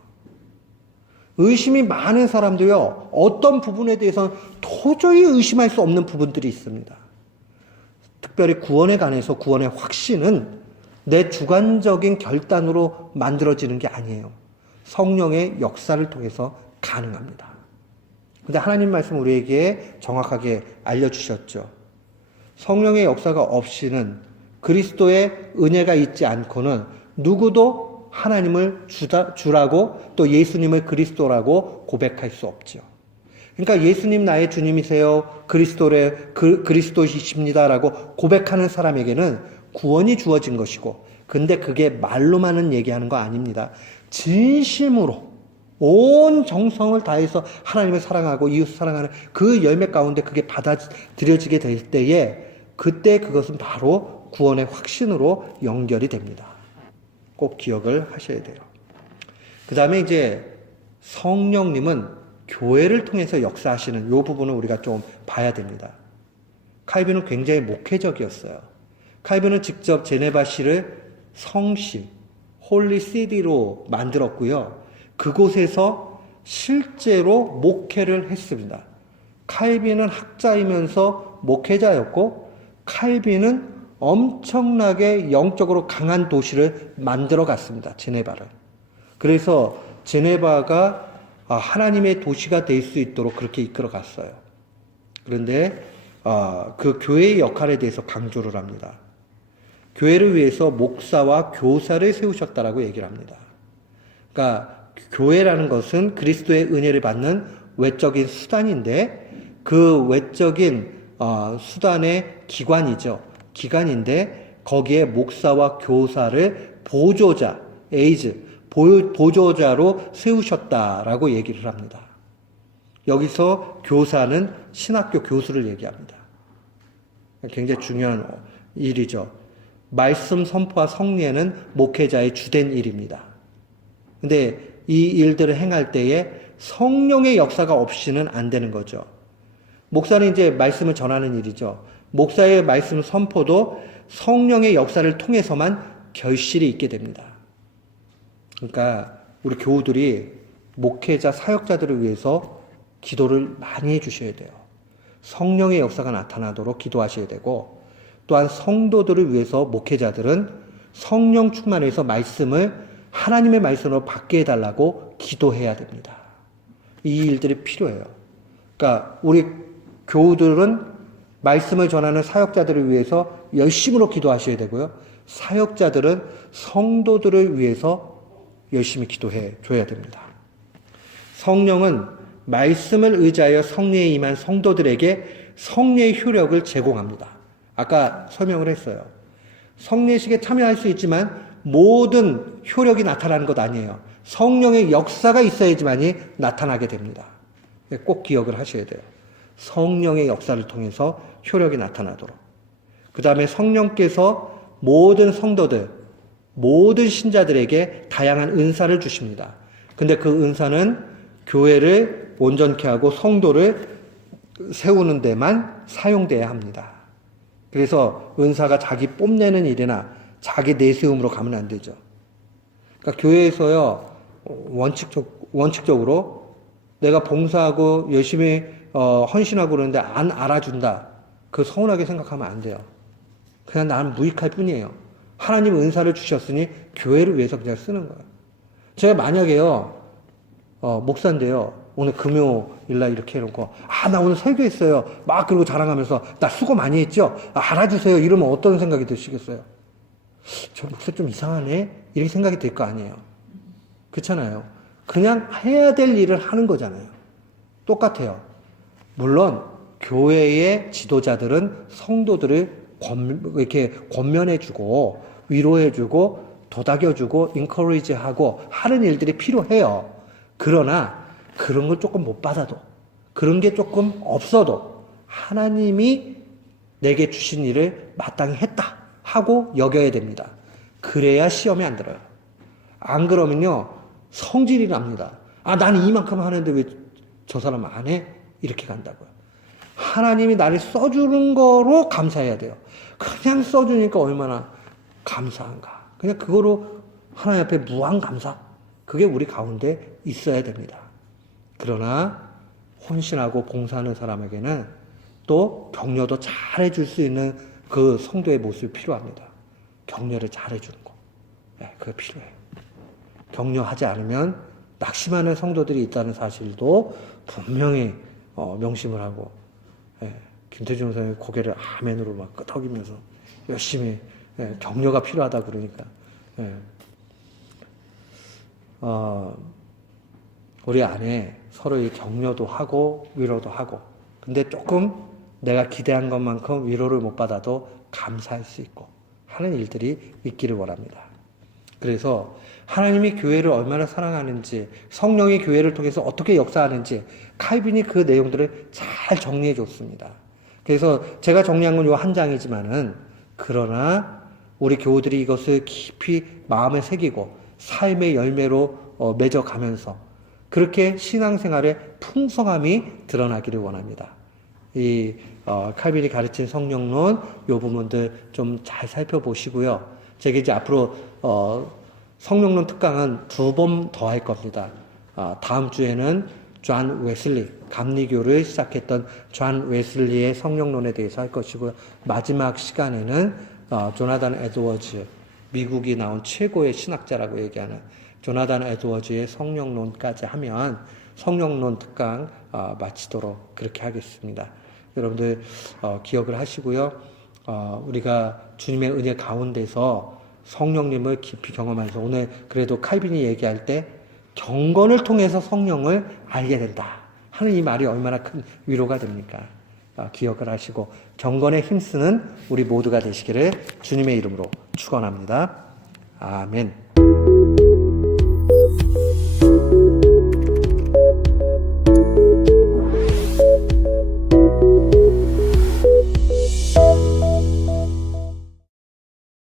의심이 많은 사람도요, 어떤 부분에 대해서는 도저히 의심할 수 없는 부분들이 있습니다. 특별히 구원에 관해서 구원의 확신은 내 주관적인 결단으로 만들어지는 게 아니에요. 성령의 역사를 통해서 가능합니다. 근데 하나님 말씀 우리에게 정확하게 알려주셨죠. 성령의 역사가 없이는 그리스도의 은혜가 있지 않고는 누구도 하나님을 주라고 또 예수님을 그리스도라고 고백할 수 없죠. 그러니까 예수님 나의 주님이세요. 그리스도이십니다라고 고백하는 사람에게는 구원이 주어진 것이고, 근데 그게 말로만은 얘기하는 거 아닙니다. 진심으로 온 정성을 다해서 하나님을 사랑하고 이웃을 사랑하는 그 열매 가운데 그게 받아들여지게 될 때에 그때 그것은 바로 구원의 확신으로 연결이 됩니다. 꼭 기억을 하셔야 돼요. 그 다음에 이제 성령님은 교회를 통해서 역사하시는 이 부분을 우리가 좀 봐야 됩니다. 칼빈은 굉장히 목회적이었어요. 칼빈은 직접 제네바시를 성심, 홀리 시티로 만들었고요. 그곳에서 실제로 목회를 했습니다. 칼빈은 학자이면서 목회자였고, 칼빈은 엄청나게 영적으로 강한 도시를 만들어 갔습니다. 제네바를. 그래서 제네바가 하나님의 도시가 될 수 있도록 그렇게 이끌어 갔어요. 그런데 그 교회의 역할에 대해서 강조를 합니다. 교회를 위해서 목사와 교사를 세우셨다라고 얘기를 합니다. 그러니까 교회라는 것은 그리스도의 은혜를 받는 외적인 수단인데, 그 외적인 수단의 기관인데 거기에 목사와 교사를 보조자로 세우셨다라고 얘기를 합니다. 여기서 교사는 신학교 교수를 얘기합니다. 굉장히 중요한 일이죠. 말씀 선포와 성례는 목회자의 주된 일입니다. 근데 이 일들을 행할 때에 성령의 역사가 없이는 안 되는 거죠. 목사는 이제 말씀을 전하는 일이죠. 목사의 말씀 선포도 성령의 역사를 통해서만 결실이 있게 됩니다. 그러니까 우리 교우들이 목회자, 사역자들을 위해서 기도를 많이 해주셔야 돼요. 성령의 역사가 나타나도록 기도하셔야 되고, 또한 성도들을 위해서 목회자들은 성령 충만해서 말씀을 하나님의 말씀으로 받게 해달라고 기도해야 됩니다. 이 일들이 필요해요. 그러니까 우리 교우들은 말씀을 전하는 사역자들을 위해서 열심으로 기도하셔야 되고요. 사역자들은 성도들을 위해서 열심히 기도해 줘야 됩니다. 성령은 말씀을 의지하여 성례에 임한 성도들에게 성례의 효력을 제공합니다. 아까 설명을 했어요. 성례식에 참여할 수 있지만 모든 효력이 나타나는 것 아니에요. 성령의 역사가 있어야지만이 나타나게 됩니다. 꼭 기억을 하셔야 돼요. 성령의 역사를 통해서 효력이 나타나도록. 그 다음에 성령께서 모든 성도들, 모든 신자들에게 다양한 은사를 주십니다. 근데 그 은사는 교회를 온전케 하고 성도를 세우는 데만 사용돼야 합니다. 그래서 은사가 자기 뽐내는 일이나 자기 내세움으로 가면 안 되죠. 그러니까 교회에서요, 원칙적으로 내가 봉사하고 열심히 헌신하고 그러는데 안 알아준다. 그 서운하게 생각하면 안 돼요. 그냥 나는 무익할 뿐이에요. 하나님 은사를 주셨으니 교회를 위해서 그냥 쓰는 거예요. 제가 만약에요, 목사인데요, 오늘 금요일날 이렇게 해놓고, 나 오늘 설교했어요. 막 그러고 자랑하면서, 나 수고 많이 했죠? 알아주세요. 이러면 어떤 생각이 드시겠어요? 저 목사 좀 이상하네? 이렇게 생각이 들 거 아니에요. 그렇잖아요. 그냥 해야 될 일을 하는 거잖아요. 똑같아요. 물론, 교회의 지도자들은 성도들을 이렇게 권면해주고, 위로해주고, 도닥여주고, 인커리지하고 하는 일들이 필요해요. 그러나 그런 걸 조금 못 받아도, 그런 게 조금 없어도 하나님이 내게 주신 일을 마땅히 했다 하고 여겨야 됩니다. 그래야 시험에 안 들어요. 안 그러면요, 성질이 납니다. 나는 이만큼 하는데 왜 저 사람 안 해? 이렇게 간다고요. 하나님이 나를 써주는 거로 감사해야 돼요. 그냥 써주니까 얼마나 감사한가. 그냥 그거로 하나님 앞에 무한 감사. 그게 우리 가운데 있어야 됩니다. 그러나 헌신하고 봉사하는 사람에게는 또 격려도 잘해줄 수 있는 그 성도의 모습이 필요합니다. 격려를 잘해주는 거. 그게 필요해요. 격려하지 않으면 낙심하는 성도들이 있다는 사실도 분명히 명심을 하고, 김태준 선생님이 고개를 아멘으로 막 끄덕이면서 열심히 격려가 필요하다 그러니까 우리 안에 서로 격려도 하고 위로도 하고, 근데 조금 내가 기대한 것만큼 위로를 못 받아도 감사할 수 있고 하는 일들이 있기를 원합니다. 그래서 하나님이 교회를 얼마나 사랑하는지, 성령이 교회를 통해서 어떻게 역사하는지 칼빈이 그 내용들을 잘 정리해 줬습니다. 그래서 제가 정리한 건 요 한 장이지만은, 그러나 우리 교우들이 이것을 깊이 마음에 새기고 삶의 열매로 맺어가면서 그렇게 신앙생활의 풍성함이 드러나기를 원합니다. 이 칼빈이 가르친 성령론 요 부분들 좀 잘 살펴보시고요. 제가 이제 앞으로 성령론 특강은 2번 더 할 겁니다. 다음 주에는 존 웨슬리, 감리교를 시작했던 존 웨슬리의 성령론에 대해서 할 것이고요. 마지막 시간에는 조나단 에드워즈, 미국이 나온 최고의 신학자라고 얘기하는 조나단 에드워즈의 성령론까지 하면 성령론 특강 마치도록 그렇게 하겠습니다. 여러분들 기억을 하시고요. 우리가 주님의 은혜 가운데서 성령님을 깊이 경험하면서, 오늘 그래도 칼빈이 얘기할 때 경건을 통해서 성령을 알게 된다 하는 이 말이 얼마나 큰 위로가 됩니까? 기억을 하시고 경건에 힘쓰는 우리 모두가 되시기를 주님의 이름으로 축원합니다. 아멘.